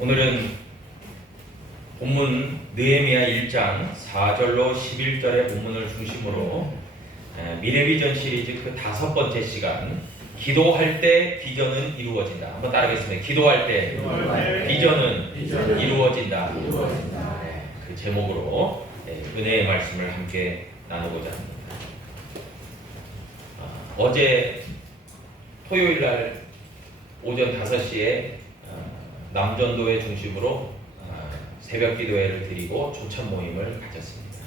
오늘은 본문 느헤미야 1장 4절로 11절의 본문을 중심으로 미래비전 시리즈 그 5번째 시간, 기도할 때 비전은 이루어진다. 한번 따라하겠습니다. 기도할 때 비전은 이루어진다. 그 제목으로 은혜의 말씀을 함께 나누고자 합니다. 어제 토요일 날 오전 5시에 남전도회 중심으로 새벽 기도회를 드리고 조찬 모임을 가졌습니다.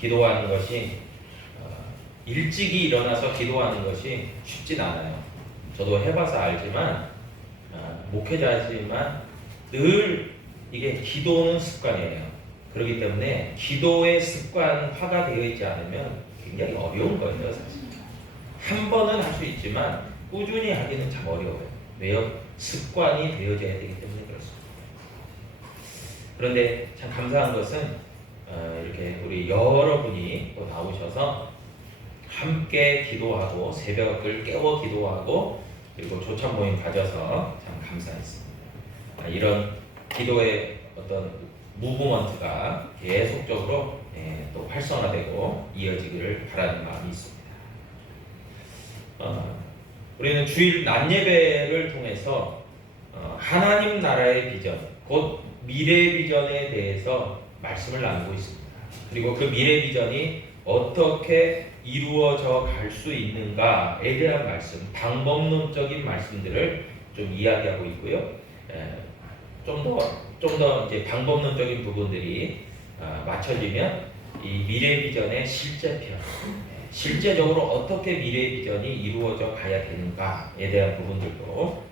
기도하는 것이 일찍이 일어나서 기도하는 것이 쉽진 않아요. 저도 해봐서 알지만 목회자지만 늘 이게 기도는 습관이에요. 그렇기 때문에 기도의 습관화가 되어 있지 않으면 굉장히 어려운 거예요. 사실 한 번은 할 수 있지만 꾸준히 하기는 참 어려워요. 왜요? 습관이 되어져야 되기 때문에 그렇습니다. 그런데 참 감사한 것은 이렇게 우리 여러분이 또 나오셔서 함께 기도하고 새벽을 깨워 기도하고 그리고 조찬 모임 가져서 참 감사했습니다. 이런 기도의 어떤 무브먼트가 계속적으로 또 활성화되고 이어지기를 바라는 마음이 있습니다. 우리는 주일 낮 예배를 통해서 하나님 나라의 비전, 곧 미래 비전에 대해서 말씀을 나누고 있습니다. 그리고 그 미래 비전이 어떻게 이루어져 갈 수 있는가에 대한 말씀, 방법론적인 말씀들을 좀 이야기하고 있고요. 좀 더 이제 방법론적인 부분들이 맞춰지면 이 미래 비전의 실제편, 실제적으로 어떻게 미래 비전이 이루어져 가야 되는가에 대한 부분들도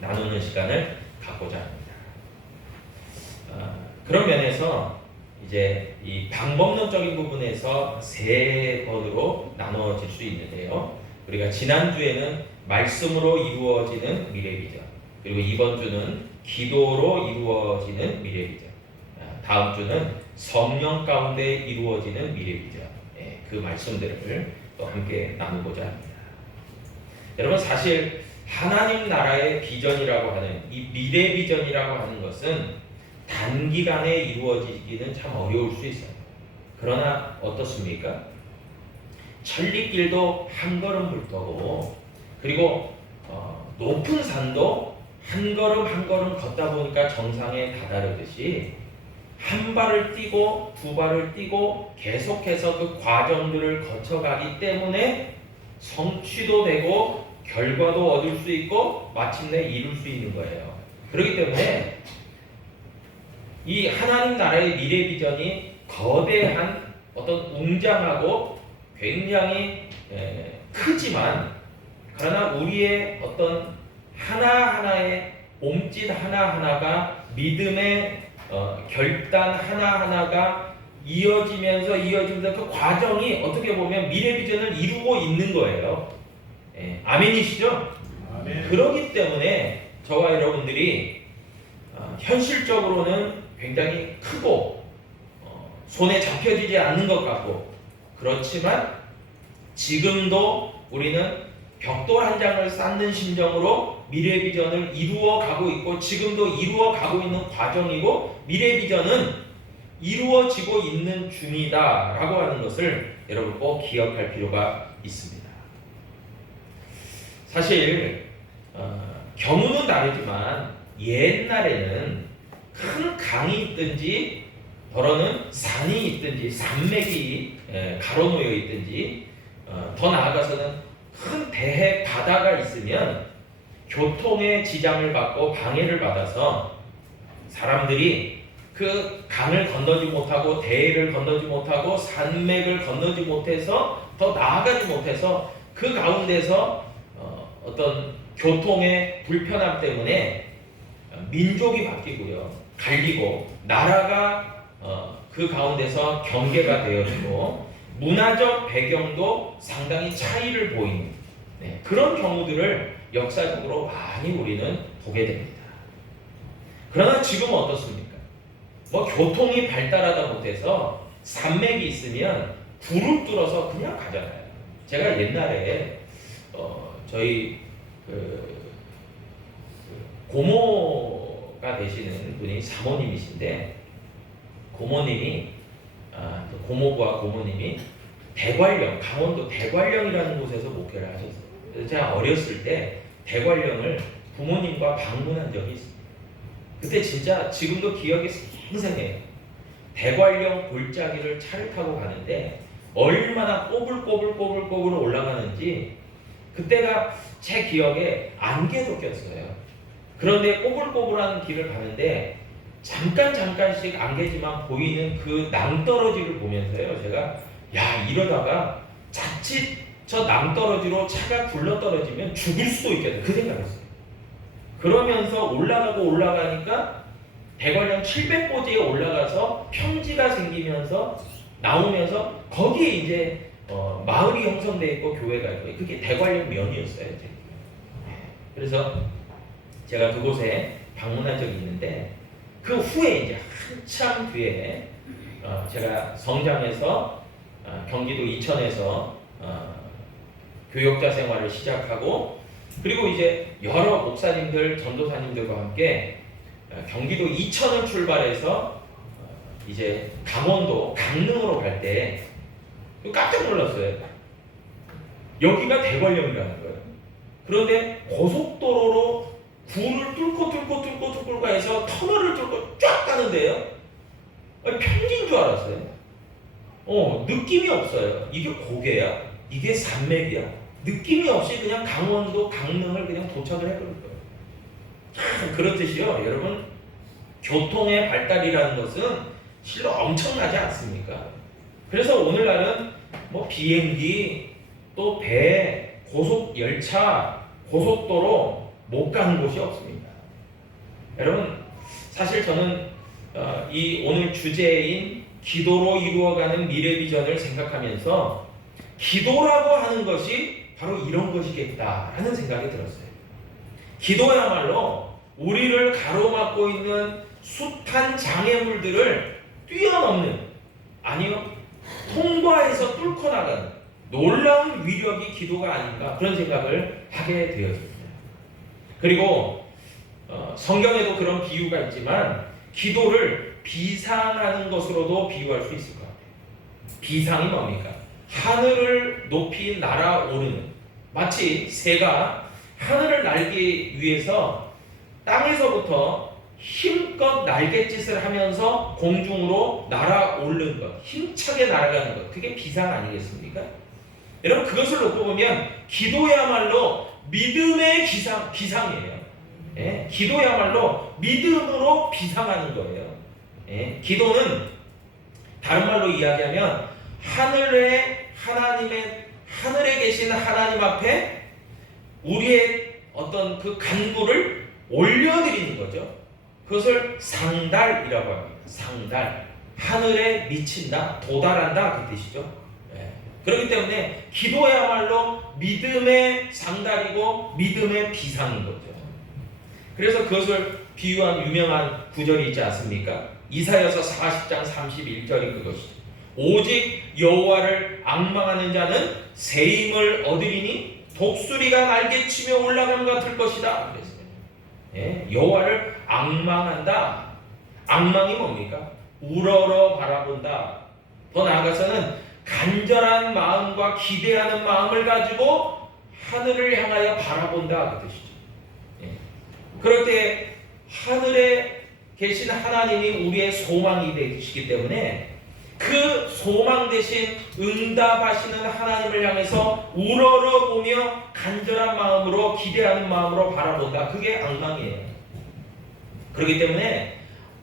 나누는 시간을 갖고자 합니다. 그런 면에서 이제 이 방법론적인 부분에서 3번으로 나누어질 수 있는데요. 우리가 지난주에는 말씀으로 이루어지는 미래 비전, 그리고 이번 주는 기도로 이루어지는 미래 비전, 다음 주는 성령 가운데 이루어지는 미래 비전, 그 말씀들을 또 함께 나누고자 합니다. 여러분, 사실 하나님 나라의 비전이라고 하는 이 미래 비전이라고 하는 것은 단기간에 이루어지기는 참 어려울 수 있어요. 그러나 어떻습니까? 천리길도 한 걸음 물떠고, 그리고 높은 산도 한 걸음 한 걸음 걷다 보니까 정상에 다다르듯이 한 발을 뛰고 두 발을 뛰고 계속해서 그 과정들을 거쳐가기 때문에 성취도 되고 결과도 얻을 수 있고 마침내 이룰 수 있는 거예요. 그렇기 때문에 이 하나님 나라의 미래 비전이 거대한 어떤 웅장하고 굉장히 크지만, 그러나 우리의 어떤 하나하나의 몸짓 하나하나가 믿음의 결단 하나하나가 이어지면서 그 과정이 어떻게 보면 미래 비전을 이루고 있는 거예요. 아멘이시죠? 아멘. 그렇기 때문에 저와 여러분들이 현실적으로는 굉장히 크고 손에 잡혀지지 않는 것 같고, 그렇지만 지금도 우리는 벽돌 한 장을 쌓는 심정으로 미래 비전을 이루어 가고 있고, 지금도 이루어 가고 있는 과정이고, 미래 비전은 이루어지고 있는 중이다 라고 하는 것을 여러분 꼭 기억할 필요가 있습니다. 사실 경우는 다르지만 옛날에는 큰 강이 있든지 더러는 산이 있든지 산맥이 가로놓여 있든지 더 나아가서는 큰 대해 바다가 있으면 교통의 지장을 받고 방해를 받아서 사람들이 그 강을 건너지 못하고 대해를 건너지 못하고 산맥을 건너지 못해서 더 나아가지 못해서 그 가운데서 어떤 교통의 불편함 때문에 민족이 바뀌고요, 갈리고 나라가 그 가운데서 경계가 되어지고 문화적 배경도 상당히 차이를 보이는 그런 경우들을 역사적으로 많이 우리는 보게 됩니다. 그러나 지금은 어떻습니까? 교통이 발달하다 못해서 산맥이 있으면 굴을 뚫어서 그냥 가잖아요. 제가 옛날에 저희 고모 되시는 분이 사모님이신데 고모님이 고모부와 고모님이 대관령, 강원도 대관령이라는 곳에서 목회를 하셨어요. 그래서 제가 어렸을 때 대관령을 부모님과 방문한 적이 있습니다. 그때 진짜 지금도 기억이 생생해요. 대관령 골짜기를 차를 타고 가는데 얼마나 꼬불꼬불 올라가는지 그때가 제 기억에 안개도 꼈어요. 그런데 꼬불꼬불한 길을 가는데 잠깐씩 안개지만 보이는 그 낭떠러지를 보면서요, 제가 야, 이러다가 자칫 저 낭떠러지로 차가 굴러떨어지면 죽을 수도 있겠다, 그 생각했어요. 그러면서 올라가니까 대관령 700고지에 올라가서 평지가 생기면서 나오면서 거기에 이제 마을이 형성되어 있고 교회가 있고 그게 대관령 면이었어요. 그래서 제가 그곳에 방문한 적이 있는데 그 후에 이제 한참 뒤에 제가 성장해서 경기도 이천에서 교역자 생활을 시작하고 그리고 이제 여러 목사님들, 전도사님들과 함께 경기도 이천을 출발해서 이제 강원도 강릉으로 갈 때 깜짝 놀랐어요. 여기가 대관령이라는 거예요. 그런데 고속도로로 굴을 뚫고 해서 터널을 뚫고 쫙 가는데요. 평지인 줄 알았어요. 느낌이 없어요. 이게 고개야? 이게 산맥이야? 느낌이 없이 그냥 강원도 강릉을 그냥 도착을 해버릴 거예요. 그렇듯이요, 여러분, 교통의 발달이라는 것은 실로 엄청나지 않습니까? 그래서 오늘날은 뭐 비행기, 또 배, 고속열차, 고속도로 못 가는 곳이 없습니다. 여러분, 사실 저는 이 오늘 주제인 기도로 이루어가는 미래 비전을 생각하면서 기도라고 하는 것이 바로 이런 것이겠다라는 생각이 들었어요. 기도야말로 우리를 가로막고 있는 숱한 장애물들을 뛰어넘는, 아니요, 통과해서 뚫고 나가는 놀라운 위력이 기도가 아닌가, 그런 생각을 하게 되었습니다. 그리고 성경에도 그런 비유가 있지만 기도를 비상하는 것으로도 비유할 수 있을 것 같아요. 비상이 뭡니까? 하늘을 높이 날아오르는, 마치 새가 하늘을 날기 위해서 땅에서부터 힘껏 날갯짓을 하면서 공중으로 날아오르는 것, 힘차게 날아가는 것, 그게 비상 아니겠습니까? 여러분, 그것을 놓고 보면 기도야말로 믿음의 비상이에요. 예? 기도야말로 믿음으로 비상하는 거예요. 예? 기도는 다른 말로 이야기하면 하늘에 계신 하나님 앞에 우리의 어떤 그 간구를 올려드리는 거죠. 그것을 상달이라고 합니다. 상달, 하늘에 미친다, 도달한다, 그 뜻이죠. 예. 그렇기 때문에 기도야말로 믿음의 상달이고 믿음의 비상인 거죠. 그래서 그것을 비유한 유명한 구절이 있지 않습니까? 이사야서 40장 31절이 그것이죠. 오직 여호와를 앙망하는 자는 새 힘을 얻으리니 독수리가 날개치며 올라감 같을 것이다. 그랬어요. 예, 여호와를 앙망한다. 앙망이 뭡니까? 우러러 바라본다. 더 나아가서는 간절한 마음과 기대하는 마음을 가지고 하늘을 향하여 바라본다, 그 뜻이죠. 예. 그럴 때 하늘에 계신 하나님이 우리의 소망이 되시기 때문에 그 소망 대신 응답하시는 하나님을 향해서 우러러보며 간절한 마음으로, 기대하는 마음으로 바라본다. 그게 앙망이에요. 그렇기 때문에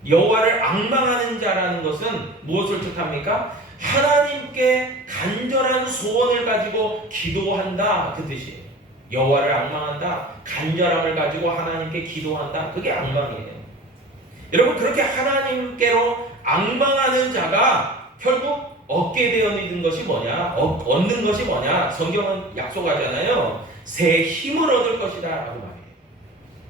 여호와를 앙망하는 자라는 것은 무엇을 뜻합니까? 하나님께 간절한 소원을 가지고 기도한다, 그 뜻이에요. 여호와를 앙망한다, 간절함을 가지고 하나님께 기도한다, 그게 앙망이에요. 여러분, 그렇게 하나님께로 앙망하는 자가 결국 얻게 되어있는 것이 뭐냐? 얻는 것이 뭐냐? 성경은 약속하잖아요. 새 힘을 얻을 것이다 라고 말해요.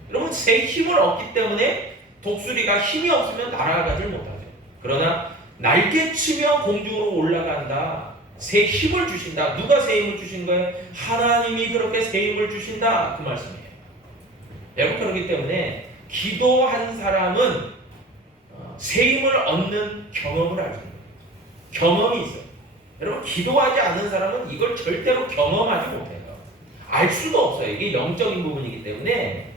여러분, 새 힘을 얻기 때문에 독수리가 힘이 없으면 날아가질 못하죠. 그러나 날개치며 공중으로 올라간다. 새 힘을 주신다. 누가 새 힘을 주신 거예요? 하나님이 그렇게 새 힘을 주신다, 그 말씀이에요. 여러분, 그렇기 때문에 기도한 사람은 새 힘을 얻는 경험을 알고 있는 거예요. 경험이 있어요. 여러분, 기도하지 않은 사람은 이걸 절대로 경험하지 못해요. 알 수도 없어요. 이게 영적인 부분이기 때문에.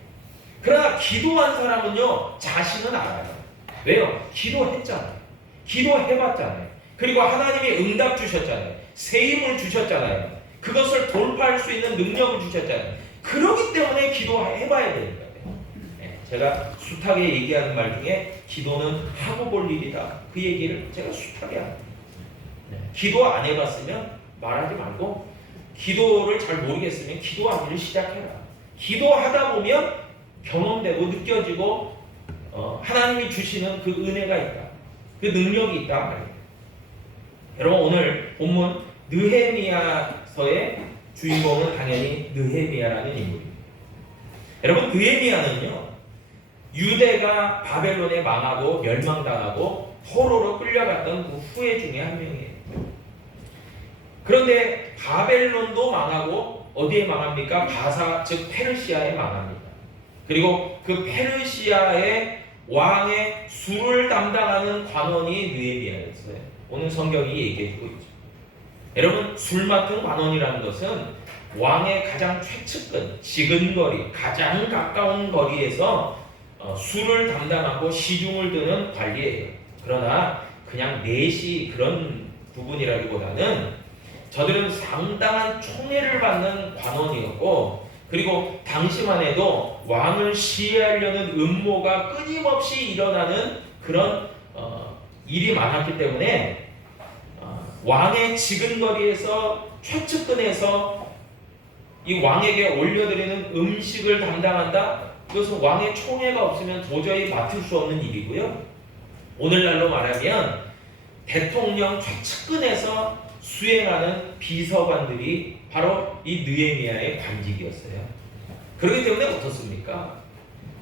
그러나 기도한 사람은요, 자신은 알아요. 왜요? 기도했잖아요. 기도해봤잖아요. 그리고 하나님이 응답 주셨잖아요. 새 힘을 주셨잖아요. 그것을 돌파할 수 있는 능력을 주셨잖아요. 그렇기 때문에 기도해봐야 되는 거예요. 제가 숱하게 얘기하는 말 중에 기도는 하고 볼 일이다. 그 얘기를 제가 숱하게 합니다. 기도 안 해봤으면 말하지 말고, 기도를 잘 모르겠으면 기도하기를 시작해라. 기도하다 보면 경험되고 느껴지고 하나님이 주시는 그 은혜가 있다. 그 능력이 있다 말이에요. 여러분, 오늘 본문 느헤미야서의 주인공은 당연히 느헤미야라는 인물입니다. 여러분, 느헤미야는요, 유대가 바벨론에 망하고 멸망당하고 포로로 끌려갔던 그 후예 중에 한 명이에요. 그런데 바벨론도 망하고 어디에 망합니까? 바사, 즉 페르시아에 망합니다. 그리고 그 페르시아의 왕의 술을 담당하는 관원이 느헤미야였어요. 오늘 성경이 얘기해주고 있죠. 여러분, 술 맡은 관원이라는 것은 왕의 가장 최측근, 지근거리, 가장 가까운 거리에서 술을 담당하고 시중을 드는 관리예요. 그러나 그냥 내시 그런 부분이라기보다는 저들은 상당한 총애를 받는 관원이었고, 그리고 당시만 해도 왕을 시해하려는 음모가 끊임없이 일어나는 그런 일이 많았기 때문에 왕의 지근거리에서 최측근에서 이 왕에게 올려드리는 음식을 담당한다? 그것은 왕의 총애가 없으면 도저히 맡을 수 없는 일이고요. 오늘날로 말하면 대통령 최측근에서 수행하는 비서관들이 바로 이 느헤미야의 관직이었어요. 그렇기 때문에 어떻습니까?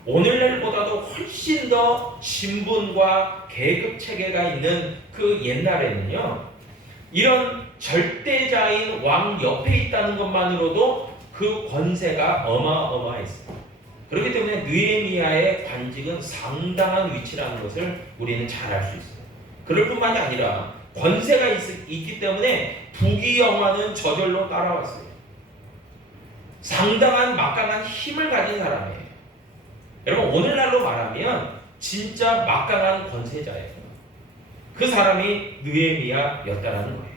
오늘날보다도 훨씬 더 신분과 계급 체계가 있는 그 옛날에는요, 이런 절대자인 왕 옆에 있다는 것만으로도 그 권세가 어마어마했어요. 그렇기 때문에 느헤미야의 관직은 상당한 위치라는 것을 우리는 잘 알 수 있어요. 그럴 뿐만이 아니라 권세가 있기 때문에 부귀영화는 저절로 따라왔어요. 상당한 막강한 힘을 가진 사람이에요. 여러분, 오늘날로 말하면 진짜 막강한 권세자예요. 그 사람이 느헤미야였다라는 거예요.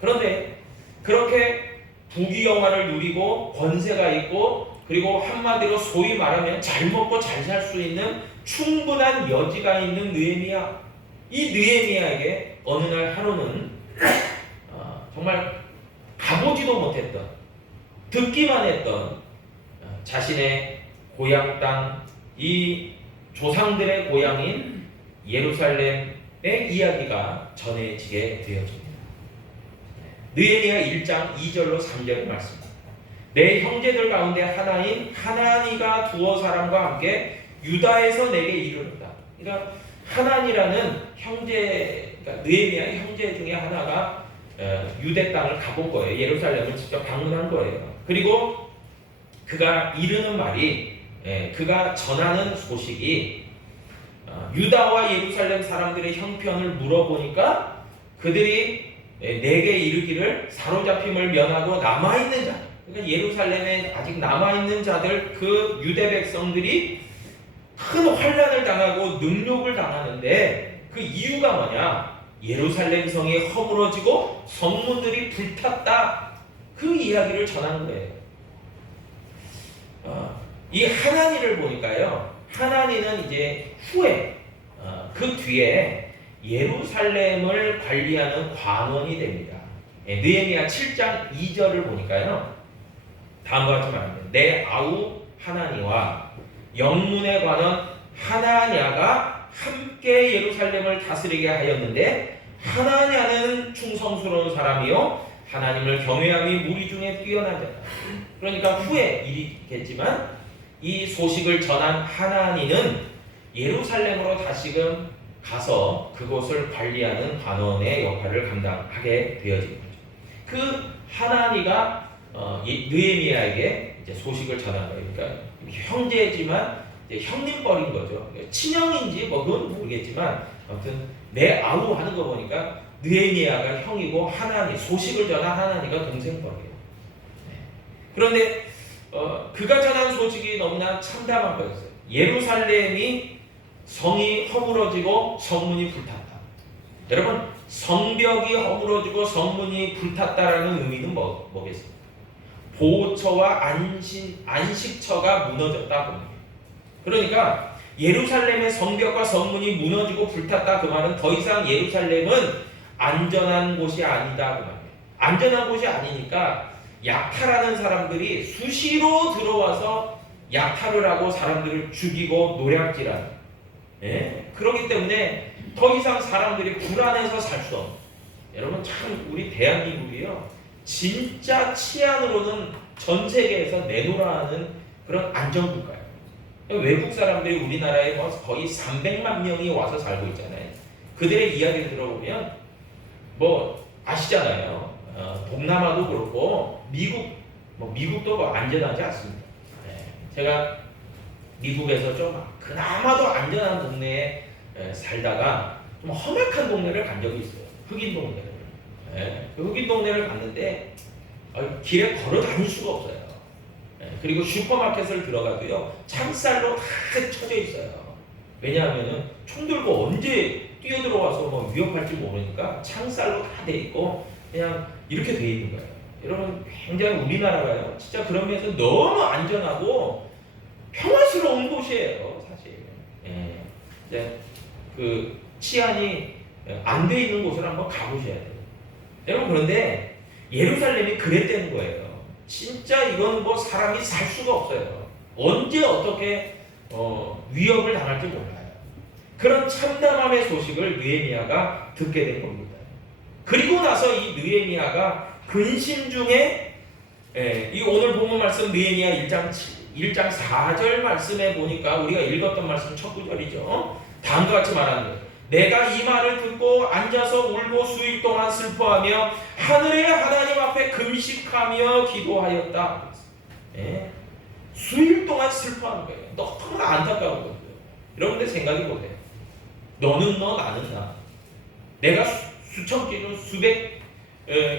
그런데 그렇게 부귀영화를 누리고 권세가 있고, 그리고 한마디로 소위 말하면 잘 먹고 잘 살 수 있는 충분한 여지가 있는 느헤미야. 이 느헤미야에게 어느 날 하루는 정말 가보지도 못했던, 듣기만 했던 자신의 고향 땅, 이 조상들의 고향인 예루살렘의 이야기가 전해지게 되어집니다. 느헤미야 1장 2절로 3절의 말씀입니다. 내 형제들 가운데 하나인 하나니가 두어 사람과 함께 유다에서 내게 이르렀다. 그러니까 하나니라는 형제, 그러니까 느헤미야의 형제 중에 하나가 유대 땅을 가본 거예요. 예루살렘을 직접 방문한 거예요. 그리고 그가 이르는 말이, 그가 전하는 소식이, 유다와 예루살렘 사람들의 형편을 물어보니까 그들이 내게 이르기를 사로잡힘을 면하고 남아있는 자, 그러니까 예루살렘에 아직 남아있는 자들, 그 유대 백성들이 큰 환난을 당하고 능욕을 당하는데 그 이유가 뭐냐? 예루살렘 성이 허물어지고 성문들이 불탔다. 그 이야기를 전한 거예요. 이 하나니를 보니까요, 하나니는 이제 후에 그 뒤에 예루살렘을 관리하는 관원이 됩니다. 느헤미야 7장 2절을 보니까요, 다음과 같이 말합니다. 내 아우 하나니와 영문의 관원 하나냐가 함께 예루살렘을 다스리게 하였는데, 하나냐는 충성스러운 사람이요 하나님을 경외함이 무리 중에 뛰어난 자다. 그러니까 후에 일이겠지만 이 소식을 전한 하나니는 예루살렘으로 다시금 가서 그곳을 관리하는 관원의 역할을 감당하게 되어진 거죠. 그 하나니가 느헤미야에게 이제 소식을 전한 거예요. 그러니까 형제지만 이제 형님뻘인 거죠. 친형인지 뭐 그건 모르겠지만 아무튼 내 아우 하는 거 보니까 느헤미야가 형이고 하나니 소식을 전한 하나니가 동생뻘이에요. 그런데 그가 전한 소식이 너무나 참담한 거였어요. 예루살렘이 성이 허물어지고 성문이 불탔다. 여러분, 성벽이 허물어지고 성문이 불탔다라는 의미는 뭐겠습니까? 보호처와 안식처가 무너졌다 그 말이에요. 그러니까 예루살렘의 성벽과 성문이 무너지고 불탔다 그 말은 더 이상 예루살렘은 안전한 곳이 아니다 그 말이에요. 안전한 곳이 아니니까 약탈하는 사람들이 수시로 들어와서 약탈을 하고 사람들을 죽이고 노략질하는, 그렇기 때문에 더 이상 사람들이 불안해서 살 수 없는. 여러분, 참 우리 대한민국이요 진짜 치안으로는 전 세계에서 내놓으라 하는 그런 안전국가예요. 외국 사람들이 우리나라에 거의 300만 명이 와서 살고 있잖아요. 그들의 이야기를 들어보면 뭐 아시잖아요. 동남아도 그렇고 미국도 뭐 안전하지 않습니다. 제가 미국에서 좀 그나마도 안전한 동네에 살다가 좀 험악한 동네를 간 적이 있어요. 흑인 동네를. 그 흑인 동네를 갔는데 길에 걸어 다닐 수가 없어요. 그리고 슈퍼마켓을 들어가도요 창살로 다 쳐져 있어요. 왜냐하면은 총 들고 언제 뛰어들어와서 뭐 위협할지 모르니까 창살로 다 돼 있고 그냥 이렇게 돼 있는 거예요. 여러분, 굉장히 우리나라가요 진짜 그런 면에서 너무 안전하고 평화스러운 곳이에요, 사실. 그 치안이 안 돼 있는 곳을 한번 가보셔야 돼요. 여러분, 그런데 예루살렘이 그랬다는 거예요. 진짜 이건 뭐 사람이 살 수가 없어요. 언제 어떻게 위협을 당할지 몰라요. 그런 참담함의 소식을 느헤미야가 듣게 된 겁니다. 그리고 나서 이 느헤미야가 근심 중에 이 오늘 본문 말씀 느헤미야 1장 4절 말씀에 보니까 우리가 읽었던 말씀 첫 구절이죠. 다음과 같이 말하는 거예요. 내가 이 말을 듣고 앉아서 울고 수일 동안 슬퍼하며 하늘의 하나님 앞에 금식하며 기도하였다. 수일 동안 슬퍼하는 거예요. 너무나 안타까운 거예요. 여러분들 생각해 보세요. 너는 너, 나는 나. 내가 수천 킬로, 수백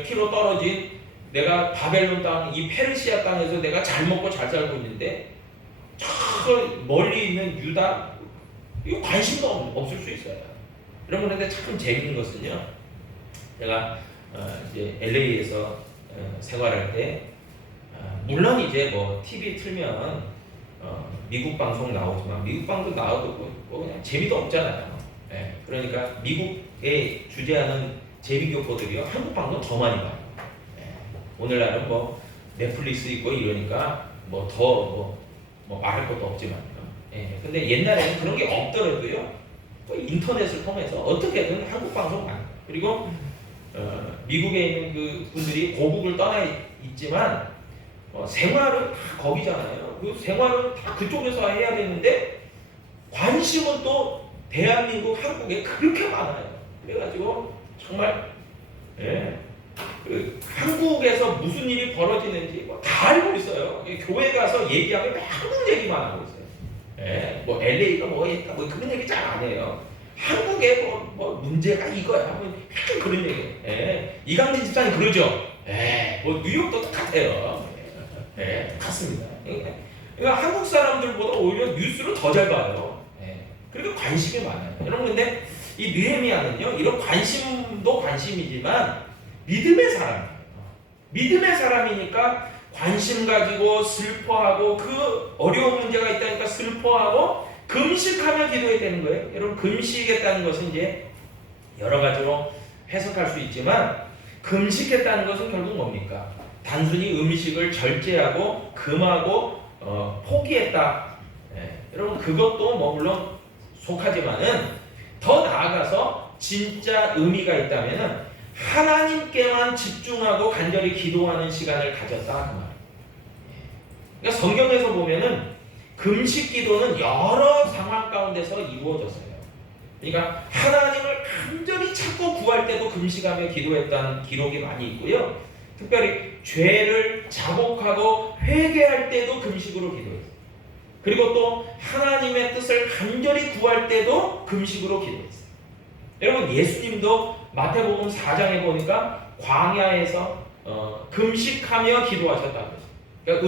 킬로 떨어진 내가 바벨론 땅, 이 페르시아 땅에서 내가 잘 먹고 잘 살고 있는데 저 멀리 있는 유다, 이거 관심도 없을 수 있어요. 여러분, 그런데 참 재밌는 것은요, 제가 이제 LA에서 생활할 때 물론 이제 뭐 TV 틀면 미국 방송 나오지만 미국 방송 나와도 뭐 그냥 재미도 없잖아요. 그러니까 미국에 주재하는 재미교포들이요 한국 방송 더 많이 봐요. 오늘날은 뭐 넷플릭스 있고 이러니까 뭐 더 뭐 말할 것도 없지만요. 근데 옛날에는 그런 게 없더라도요 뭐 인터넷을 통해서 어떻게든 한국 방송 많이. 그리고 미국에 있는 그 분들이 고국을 떠나 있지만 생활은 다 거기잖아요. 그 생활은 다 그쪽에서 해야 되는데 관심은 또 대한민국 한국에 그렇게 많아요. 그래가지고 정말 그 한국에서 무슨 일이 벌어지는지 다 알고 있어요. 교회 가서 얘기하면 한국 얘기만 하고 있어요. 뭐 LA가 뭐 했다 뭐 그런 얘기 잘 안 해요. 한국에 뭐 문제가 이거야 뭐 그런 얘기. 이강진 집사님 그러죠. 뭐 뉴욕도 똑같아요. 같습니다. 그러니까 한국 사람들보다 오히려 뉴스를 더 잘 봐요. 그러니까 관심이 많아요. 여러분, 근데 이 느헤미야는요 이런 관심도 관심이지만 믿음의 사람이에요. 믿음의 사람이니까 관심 가지고 슬퍼하고 그 어려운 문제가 있다니까 슬퍼하고 금식하며 기도해야 되는 거예요. 여러분, 금식했다는 것은 이제 여러 가지로 해석할 수 있지만 금식했다는 것은 결국 뭡니까? 단순히 음식을 절제하고 금하고 포기했다. 여러분, 그것도 뭐 물론 속하지만은 더 나아가서 진짜 의미가 있다면은 하나님께만 집중하고 간절히 기도하는 시간을 가졌다 그 말이에요. 그러니까 성경에서 보면은 금식 기도는 여러 상황 가운데서 이루어졌어요. 그러니까 하나님을 간절히 찾고 구할 때도 금식하며 기도했다는 기록이 많이 있고요. 특별히 죄를 자복하고 회개할 때도 금식으로 기도했어요. 그리고 또 하나님의 뜻을 간절히 구할 때도 금식으로 기도했어요. 여러분 예수님도 마태복음 4장에 보니까 광야에서 금식하며 기도하셨다고 했어요. 그러니까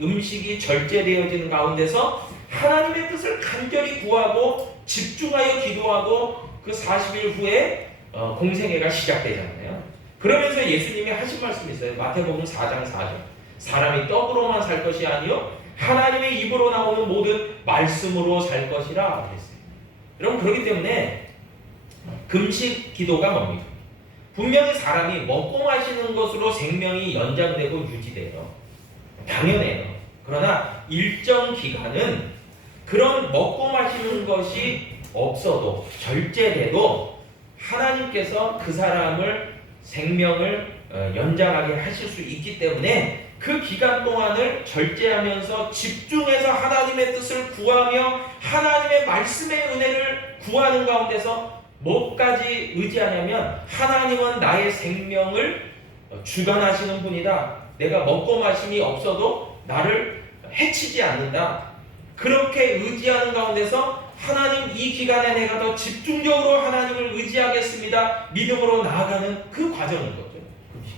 음식이 절제되어지는 가운데서 하나님의 뜻을 간절히 구하고 집중하여 기도하고 그 40일 후에 공생애가 시작되잖아요. 그러면서 예수님이 하신 말씀이 있어요. 마태복음 4장 4절. 사람이 떡으로만 살 것이 아니요 하나님의 입으로 나오는 모든 말씀으로 살 것이라 그랬어요. 여러분 그렇기 때문에 금식 기도가 뭡니까? 분명히 사람이 먹고 마시는 것으로 생명이 연장되고 유지돼요. 당연해요. 그러나 일정 기간은 그런 먹고 마시는 것이 없어도 절제돼도 하나님께서 그 사람을 생명을 연장하게 하실 수 있기 때문에 그 기간 동안을 절제하면서 집중해서 하나님의 뜻을 구하며 하나님의 말씀의 은혜를 구하는 가운데서 뭐까지 의지하냐면 하나님은 나의 생명을 주관하시는 분이다. 내가 먹고 마심이 없어도 나를 해치지 않는다. 그렇게 의지하는 가운데서 하나님 이 기간에 내가 더 집중적으로 하나님을 의지하겠습니다. 믿음으로 나아가는 그 과정인 거죠. 금식.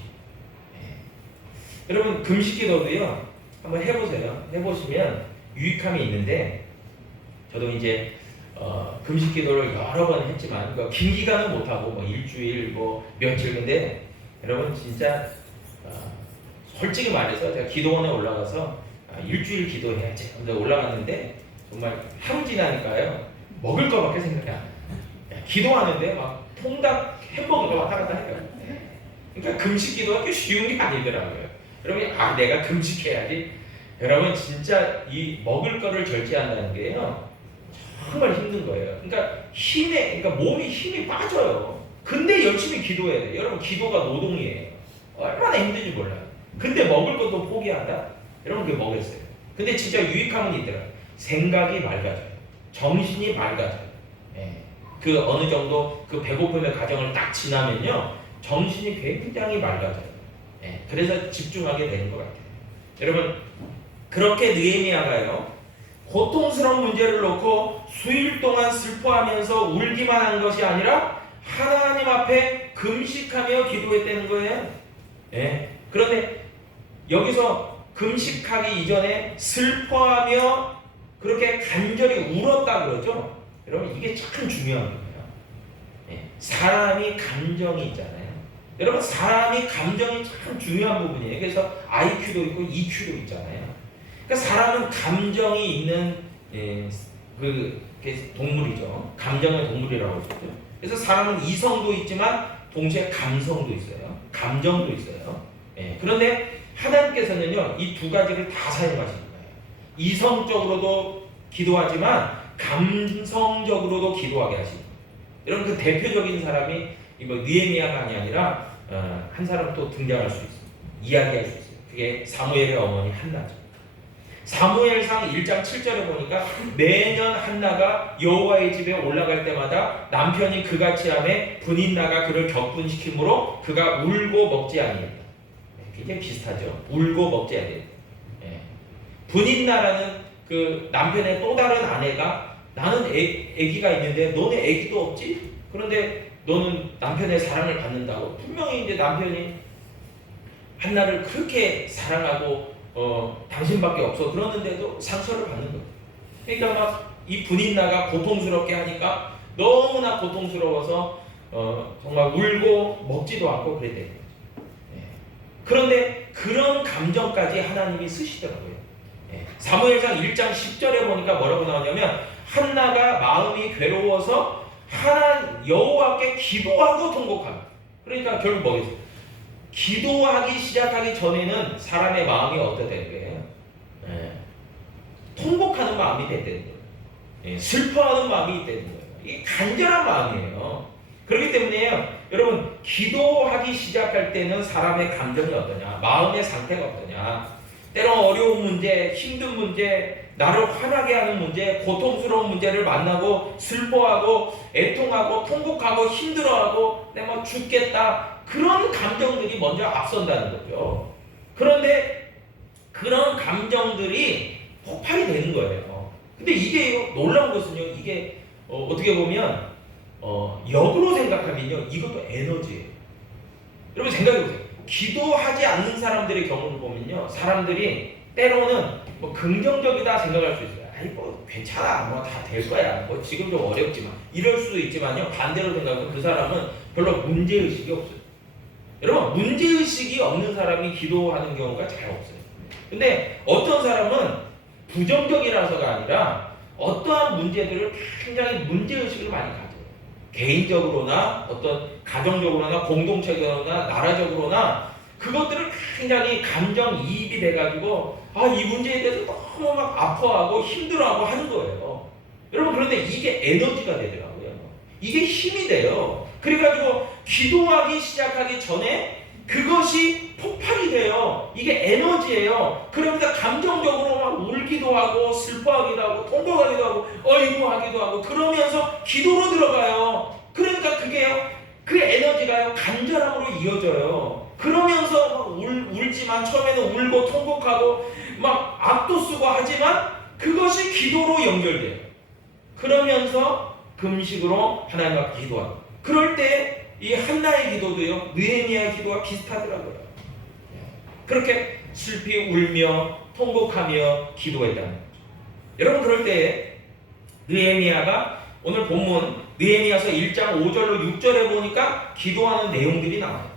여러분 금식 기도도요. 한번 해보세요. 해보시면 유익함이 있는데 저도 이제 금식 기도를 여러 번 했지만 긴 기간은 못하고 일주일 며칠 근데 여러분 진짜 솔직히 말해서 제가 기도원에 올라가서 일주일 기도해야지 하면서 올라갔는데 정말 하루 지나니까요 먹을 거밖에 생각이 안 나요. 기도하는데 막 통닭 햄버거 왔다 갔다 해요. 그러니까 금식 기도가 그렇게 쉬운 게 아니더라고요. 여러분 내가 금식해야지. 여러분 진짜 이 먹을 거를 절제한다는 게요 정말 힘든 거예요. 그러니까 몸이 힘이 빠져요. 근데 열심히 기도해야 돼요. 여러분 기도가 노동이에요. 얼마나 힘든지 몰라요. 근데 먹을 것도 포기한다? 여러분 그게 뭐겠어요? 근데 진짜 유익함은 있더라고요. 생각이 맑아져요. 정신이 맑아져요. 그 어느 정도 그 배고픔의 과정을 딱 지나면요 정신이 굉장히 맑아져요. 그래서 집중하게 되는 것 같아요. 여러분 그렇게 느헤미야가요 고통스러운 문제를 놓고 수일 동안 슬퍼하면서 울기만 한 것이 아니라 하나님 앞에 금식하며 기도했다는 거예요. 그런데 여기서 금식하기 이전에 슬퍼하며 그렇게 간절히 울었다 그러죠. 여러분 이게 참 중요한 거예요. 사람이 감정이 있잖아요. 여러분 사람이 감정이 참 중요한 부분이에요. 그래서 IQ도 있고 EQ도 있잖아요. 그러니까 사람은 감정이 있는 그 동물이죠. 감정의 동물이라고 하죠. 그래서 사람은 이성도 있지만 동시에 감성도 있어요. 감정도 있어요. 그런데 하나님께서는요 이 두 가지를 다 사용하시는 거예요. 이성적으로도 기도하지만 감성적으로도 기도하게 하시는 거예요. 여러분 그 대표적인 사람이 느헤미야만이 아니라 한 사람 또 등장할 수 있어요. 이야기할 수 있어요. 그게 사무엘의 어머니 한나죠. 사무엘상 1장 7절에 보니까 매년 한나가 여호와의 집에 올라갈 때마다 남편이 그같이 하매 분인나가 그를 격분시키므로 그가 울고 먹지 아니했다. 굉장히 비슷하죠. 울고 먹지 아니했다. 분인나라는 그 남편의 또 다른 아내가 나는 아기가 있는데 너네 아기도 없지? 그런데 너는 남편의 사랑을 받는다고. 분명히 이제 남편이 한나를 그렇게 사랑하고 당신밖에 없어 그러는데도 상처를 받는 거예요. 그러니까 막 이 분인나가 고통스럽게 하니까 너무나 고통스러워서 정말 울고 먹지도 않고 그랬대요. 그런데 그런 감정까지 하나님이 쓰시더라고요. 사무엘상 1장 10절에 보니까 뭐라고 나오냐면 한나가 마음이 괴로워서 여호와께 기도하고 통곡합니다. 그러니까 결국 뭐겠어요? 기도하기 시작하기 전에는 사람의 마음이 어떻게 되는 거예요? 통곡하는 마음이 된다는 거예요. 슬퍼하는 마음이 있다는 거예요. 이게 간절한 마음이에요. 그렇기 때문에요, 여러분 기도하기 시작할 때는 사람의 감정이 어떠냐, 마음의 상태가 어떠냐, 때론 어려운 문제, 힘든 문제, 나를 화나게 하는 문제, 고통스러운 문제를 만나고 슬퍼하고 애통하고 통곡하고 힘들어하고 내가 막 죽겠다, 그런 감정들이 먼저 앞선다는 거죠. 그런데 그런 감정들이 폭발이 되는 거예요. 근데 이게 놀라운 것은요, 이게 어떻게 보면 역으로 생각하면요, 이것도 에너지예요. 여러분 생각해보세요. 기도하지 않는 사람들의 경우를 보면요, 사람들이 때로는 뭐 긍정적이다 생각할 수 있어요. 아이 뭐 괜찮아, 뭐 다 될 거야, 뭐 지금 좀 어렵지만, 이럴 수도 있지만요, 반대로 생각하면 그 사람은 별로 문제의식이 없어요. 여러분, 문제의식이 없는 사람이 기도하는 경우가 잘 없어요. 근데 어떤 사람은 부정적이라서가 아니라 어떠한 문제들을 굉장히 문제의식을 많이 가져요. 개인적으로나 어떤 가정적으로나 공동체적으로나 나라적으로나 그것들을 굉장히 감정이입이 돼가지고 이 문제에 대해서 너무 막 아파하고 힘들어하고 하는 거예요. 여러분, 그런데 이게 에너지가 되더라고요. 이게 힘이 돼요. 그래가지고 기도하기 시작하기 전에 그것이 폭발이 돼요. 이게 에너지예요. 그러면서 감정적으로 막 울기도 하고 슬퍼하기도 하고 통곡하기도 하고 어이구 하기도 하고 그러면서 기도로 들어가요. 그러니까 그게요, 그 에너지가요 간절함으로 이어져요. 그러면서 막 울지만 처음에는 울고 통곡하고 막 악도 쓰고 하지만 그것이 기도로 연결돼요. 그러면서 금식으로 하나님 앞에 기도하고, 그럴 때 이 한나의 기도도요, 느헤미야의 기도와 비슷하더라고요. 그렇게 슬피 울며 통곡하며 기도했다는 거죠. 여러분, 그럴 때 느헤미야가 오늘 본문 느헤미야서 1장 5절로 6절에 보니까 기도하는 내용들이 나와요.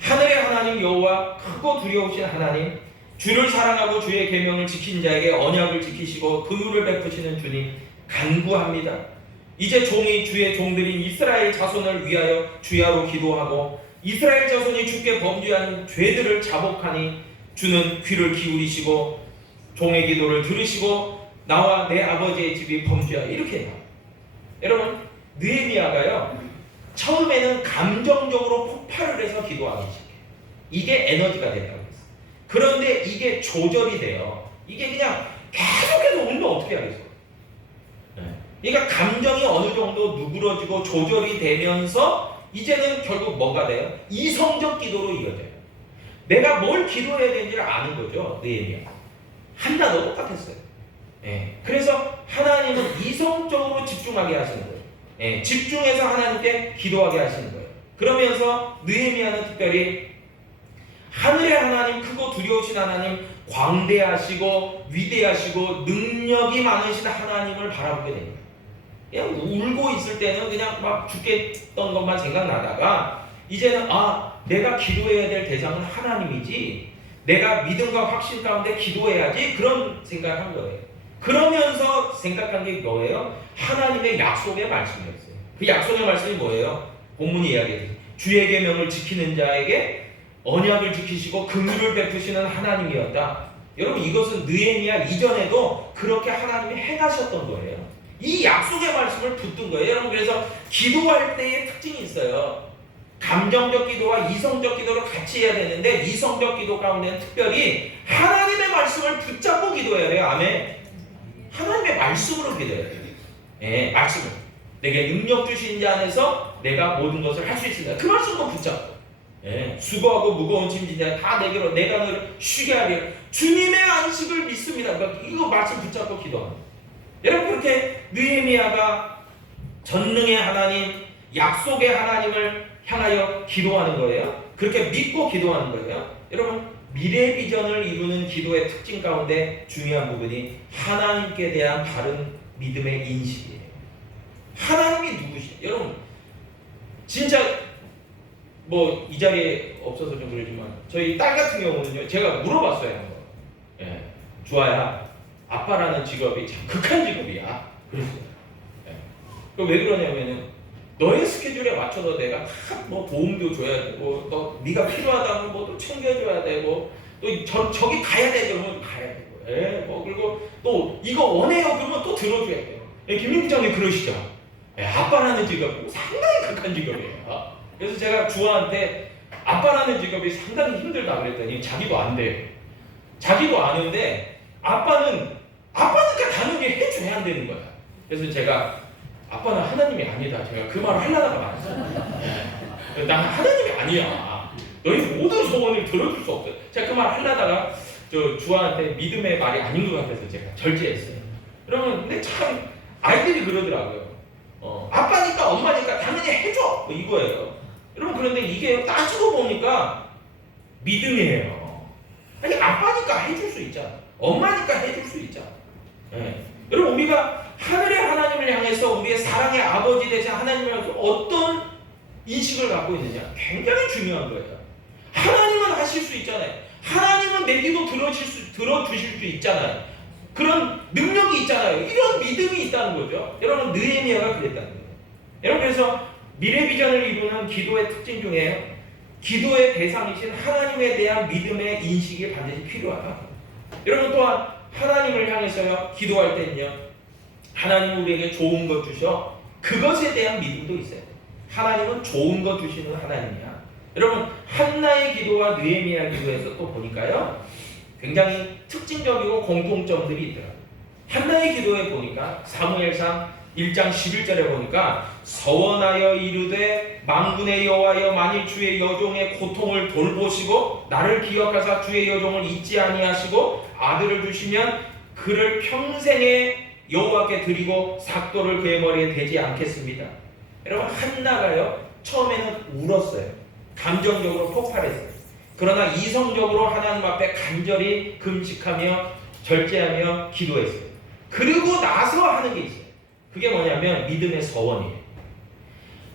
하늘의 하나님 여호와, 크고 두려우신 하나님, 주를 사랑하고 주의 계명을 지킨 자에게 언약을 지키시고 긍휼을 베푸시는 주님, 간구합니다. 이제 종이 주의 종들인 이스라엘 자손을 위하여 주야로 기도하고 이스라엘 자손이 주께 범죄한 죄들을 자복하니 주는 귀를 기울이시고 종의 기도를 들으시고 나와 내 아버지의 집이 범죄하여, 이렇게 나와요. 여러분, 느헤미야가요 처음에는 감정적으로 폭발을 해서 기도하기 시작해요. 이게 에너지가 된다고 했어요. 그런데 이게 조절이 돼요. 이게 그냥 계속해서 울면 어떻게 하겠어요? 그러니까 감정이 어느 정도 누그러지고 조절이 되면서 이제는 결국 뭐가 돼요? 이성적 기도로 이어져요. 내가 뭘 기도해야 되는지를 아는 거죠. 느헤미야. 한나도 똑같았어요. 그래서 하나님은 이성적으로 집중하게 하시는 거예요. 집중해서 하나님께 기도하게 하시는 거예요. 그러면서 느헤미야는 특별히 하늘의 하나님, 크고 두려우신 하나님, 광대하시고 위대하시고 능력이 많으신 하나님을 바라보게 됩니다. 그냥 울고 있을 때는 그냥 막 죽겠던 것만 생각나다가 이제는 내가 기도해야 될 대상은 하나님이지, 내가 믿음과 확신 가운데 기도해야지, 그런 생각을 한 거예요. 그러면서 생각한 게 뭐예요? 하나님의 약속의 말씀이었어요. 그 약속의 말씀이 뭐예요? 본문이 이야기해요. 주의 계명을 지키는 자에게 언약을 지키시고 긍휼을 베푸시는 하나님이었다. 여러분, 이것은 느헤미야 이전에도 그렇게 하나님이 행하셨던 거예요. 이 약속의 말씀을 붙든 거예요. 여러분, 그래서 기도할 때의 특징이 있어요. 감정적 기도와 이성적 기도를 같이 해야 되는데 이성적 기도 가운데는 특별히 하나님의 말씀을 붙잡고 기도해야 돼요. 아멘. 하나님의 말씀으로 기도해야 돼요. 말씀을. 내게 능력 주신 자 안에서 내가 모든 것을 할 수 있습니다. 그 말씀도 붙잡고. 수고하고 무거운 짐진 자 다 내게로, 내가 너를 쉬게 하리라. 주님의 안식을 믿습니다. 그러니까 이거 말씀 붙잡고 기도합니다. 여러분, 그렇게 느헤미야가 전능의 하나님, 약속의 하나님을 향하여 기도하는 거예요. 그렇게 믿고 기도하는 거예요. 여러분, 미래 비전을 이루는 기도의 특징 가운데 중요한 부분이 하나님께 대한 바른 믿음의 인식이에요. 하나님이 누구시냐? 여러분, 진짜 뭐 이 자리에 없어서 좀 그러지만 저희 딸 같은 경우는요, 제가 물어봤어요 한번. 주아야, 아빠라는 직업이 참 극한 직업이야. 그랬어요. 왜 그러냐면은 너의 스케줄에 맞춰서 내가 다 뭐 도움도 줘야 되고, 네가 필요하다면 뭐또 챙겨줘야 되고, 또 저기 가야 돼 그러면 가야 되고, 그리고 또 이거 원해요 그러면 또 들어줘야 돼요. 김민기 장님 그러시죠? 아빠라는 직업은 상당히 극한 직업이에요. 그래서 제가 주아한테 아빠라는 직업이 상당히 힘들다 그랬더니 자기도 안 돼요. 자기도 아는데 아빠는 당연히 해줘야 안 되는 거야. 그래서 제가 아빠는 하나님이 아니다, 제가 그 말을 하려다가 말았어요. 난 하나님이 아니야. 너희 모든 소원을 들어줄 수 없어요. 제가 그 말을 하려다가 저 주아한테 믿음의 말이 아닌 것 같아서 제가 절제했어요. 여러분, 근데 참 아이들이 그러더라고요. 아빠니까 엄마니까 당연히 해줘, 뭐 이거예요. 여러분, 그런데 이게 따지고 보니까 믿음이에요. 아니, 아빠니까 해줄 수 있잖아. 엄마니까 해줄 수 있잖아. 네. 여러분, 우리가 하늘의 하나님을 향해서 우리의 사랑의 아버지 되신 하나님을 향해서 어떤 인식을 갖고 있느냐, 굉장히 중요한 거예요. 하나님은 하실 수 있잖아요. 하나님은 내 기도 들어주실 수 있잖아요. 그런 능력이 있잖아요. 이런 믿음이 있다는 거죠. 여러분, 느헤미야가 그랬다는 거예요. 여러분, 그래서 미래 비전을 이루는 기도의 특징 중에 기도의 대상이신 하나님에 대한 믿음의 인식이 반드시 필요하다. 여러분, 또한 하나님을 향해서요, 기도할 때는요, 하나님은 우리에게 좋은 것 주셔. 그것에 대한 믿음도 있어요. 하나님은 좋은 것 주시는 하나님이야. 여러분, 한나의 기도와 느헤미야 기도에서 또 보니까요, 굉장히 특징적이고 공통점들이 있더라고요. 한나의 기도에 보니까 사무엘상 1장 11절에 보니까 서원하여 이르되 만군의 여호와여, 만일 주의 여종의 고통을 돌보시고 나를 기억하사 주의 여종을 잊지 아니하시고 아들을 주시면 그를 평생에 여호와께 드리고 삭도를 그의 머리에 대지 않겠습니다. 여러분, 한나가요, 처음에는 울었어요. 감정적으로 폭발했어요. 그러나 이성적으로 하나님 앞에 간절히 금식하며 절제하며 기도했어요. 그리고 나서 하는 게 있어요. 그게 뭐냐면 믿음의 서원이에요.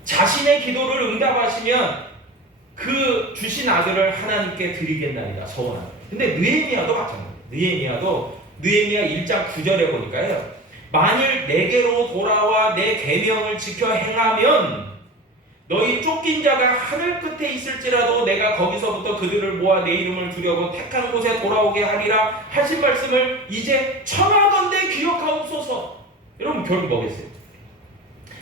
자신의 기도를 응답하시면 그 주신 아들을 하나님께 드리겠나이다, 서원하는 거예요. 근데 느헤미야도 마찬가지예요. 느헤미야 1장 9절에 보니까요, 만일 내게로 돌아와 내 계명을 지켜 행하면 너희 쫓긴 자가 하늘 끝에 있을지라도 내가 거기서부터 그들을 모아 내 이름을 두려고 택한 곳에 돌아오게 하리라 하신 말씀을 이제 청하건대 기억하옵소서. 여러분, 결국 뭐겠어요?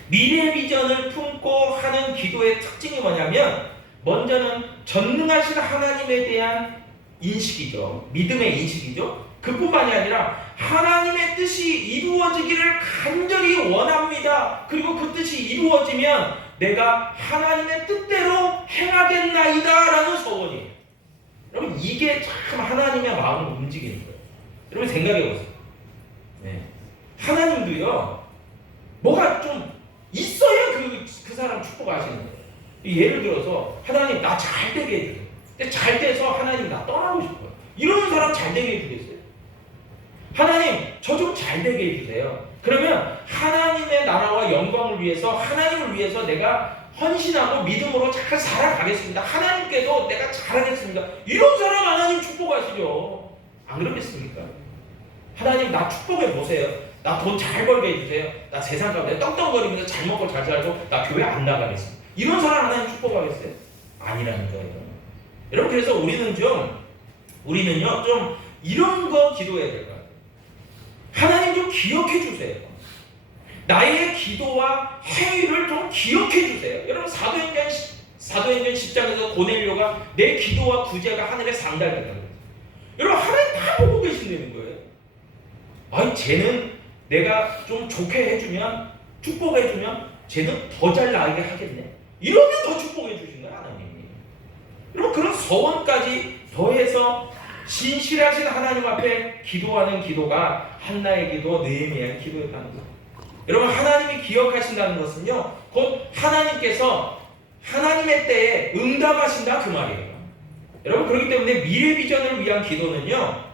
미래 비전을 품고 하는 기도의 특징이 뭐냐면, 먼저는 전능하신 하나님에 대한 인식이죠. 믿음의 인식이죠. 그뿐만이 아니라 하나님의 뜻이 이루어지기를 간절히 원합니다. 그리고 그 뜻이 이루어지면 내가 하나님의 뜻대로 행하겠나이다 라는 소원이에요. 여러분, 이게 참 하나님의 마음을 움직이는 거예요. 여러분, 생각해보세요. 네. 하나님도요, 뭐가 좀 있어야 그 사람 축복하시는 거예요. 예를 들어서 하나님 나 잘 되게 해주세요. 근데 잘 돼서 하나님 나 떠나고 싶어요. 이러는 사람 잘 되게 해주겠어요? 하나님 저 좀 잘 되게 해주세요. 그러면 하나님의 나라와 영광을 위해서, 하나님을 위해서 내가 헌신하고 믿음으로 잘 살아가겠습니다. 하나님께도 내가 잘하겠습니다. 이런 사람 하나님 축복하시죠. 안 그러겠습니까? 하나님 나 축복해 보세요. 나 돈 잘 벌게 해주세요. 나 세상 가운데 떡떡거리면서 잘 먹고 잘 살고 나 교회 안 나가겠습니다. 이런 사람 하나님 축복하겠어요? 아니라는 거예요. 여러분, 그래서 우리는요 좀 이런 거 기도해야 될 것 같아요. 하나님 좀 기억해 주세요. 나의 기도와 행위를 좀 기억해 주세요. 여러분, 사도행전 10장에서 고넬료가 내 기도와 구제가 하늘에 상달된다는 거예요. 여러분, 하나님 다 보고 계신다는 거예요. 아니, 쟤는 내가 좀 좋게 해주면, 축복해주면 쟤는 더 잘 나가게 하겠네. 이러면 더 축복해 주신 거예요, 하나님이. 여러분, 그런 서원까지 더해서 신실하신 하나님 앞에 기도하는 기도가 한나의 기도, 느헤미야의 기도였다는 거예요. 여러분, 하나님이 기억하신다는 것은요, 곧 하나님께서 하나님의 때에 응답하신다, 그 말이에요. 여러분, 그렇기 때문에 미래 비전을 위한 기도는요,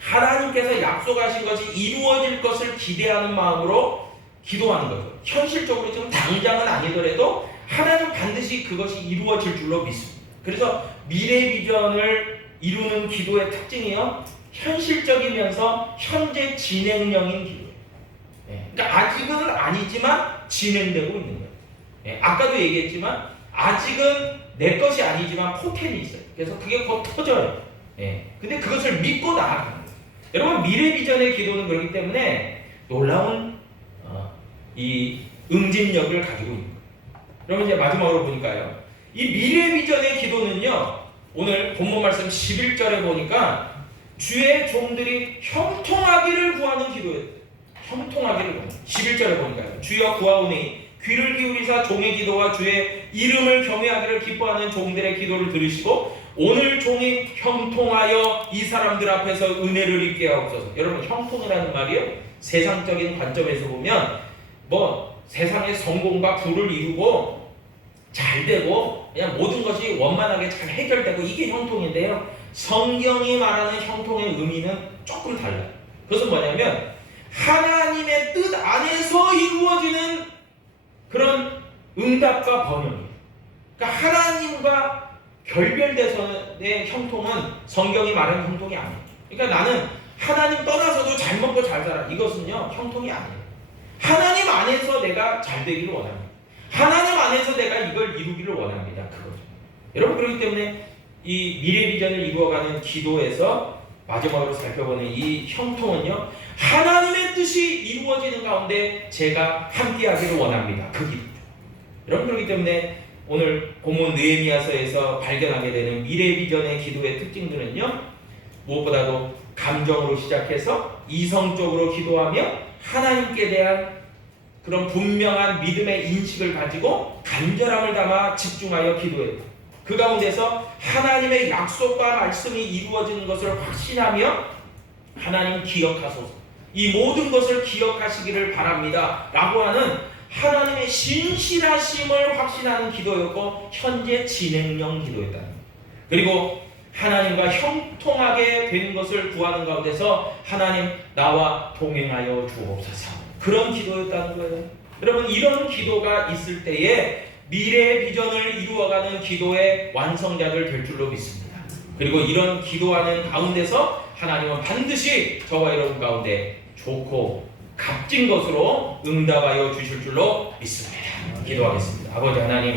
하나님께서 약속하신 것이 이루어질 것을 기대하는 마음으로 기도하는 거죠. 현실적으로 지금 당장은 아니더라도 하나님 반드시 그것이 이루어질 줄로 믿습니다. 그래서 미래 비전을 이루는 기도의 특징이요, 현실적이면서 현재 진행형인 기도예요. 그러니까 아직은 아니지만 진행되고 있는 거예요. 아까도 얘기했지만 아직은 내 것이 아니지만 포텐이 있어요. 그래서 그게 곧 터져요. 근데 그것을 믿고 나아가는 거예요. 여러분, 미래 비전의 기도는 그렇기 때문에 놀라운 이 응집력을 가지고 있는 거예요. 여러분, 이제 마지막으로 보니까요, 이 미래 비전의 기도는요, 오늘 본문 말씀 11절에 보니까 주의 종들이 형통하기를 구하는 기도예요. 형통하기를 구하는. 11절에 보니까요, 주여 구하오니 귀를 기울이사 종의 기도와 주의 이름을 경외하기를 기뻐하는 종들의 기도를 들으시고 오늘 종이 형통하여 이 사람들 앞에서 은혜를 입게 하옵소서. 여러분, 형통이라는 말이요, 세상적인 관점에서 보면 뭐 세상의 성공과 부를 이루고 잘 되고 그냥 모든 것이 원만하게 잘 해결되고 이게 형통인데요, 성경이 말하는 형통의 의미는 조금 달라요. 그것은 뭐냐면 하나님의 뜻 안에서 이루어지는 그런 응답과 번영이에요. 그러니까 하나님과 결별돼서의 형통은 성경이 말하는 형통이 아니에요. 그러니까 나는 하나님 떠나서도 잘 먹고 잘 살아, 이것은요 형통이 아니에요. 하나님 안에서 내가 잘 되기를 원합니다. 하나님 안에서 내가 이걸 이루기를 원합니다. 그거죠. 여러분, 그렇기 때문에 이 미래 비전을 이루어가는 기도에서 마지막으로 살펴보는 이 형통은요, 하나님의 뜻이 이루어지는 가운데 제가 함께하기를 원합니다. 그 기도. 여러분, 그렇기 때문에 오늘 본문 느헤미야서에서 발견하게 되는 미래 비전의 기도의 특징들은요, 무엇보다도 감정으로 시작해서 이성적으로 기도하며 하나님께 대한 그런 분명한 믿음의 인식을 가지고 간절함을 담아 집중하여 기도해요. 그 가운데서 하나님의 약속과 말씀이 이루어지는 것을 확신하며 하나님 기억하소서, 이 모든 것을 기억하시기를 바랍니다 라고 하는 하나님의 신실하심을 확신하는 기도였고, 현재 진행형 기도였다. 그리고 하나님과 형통하게 된 것을 구하는 가운데서 하나님 나와 동행하여 주옵소서, 그런 기도였다는 거예요. 여러분, 이런 기도가 있을 때에 미래의 비전을 이루어가는 기도의 완성자들 될 줄로 믿습니다. 그리고 이런 기도하는 가운데서 하나님은 반드시 저와 여러분 가운데 좋고 값진 것으로 응답하여 주실 줄로 믿습니다. 기도하겠습니다. 아버지 하나님,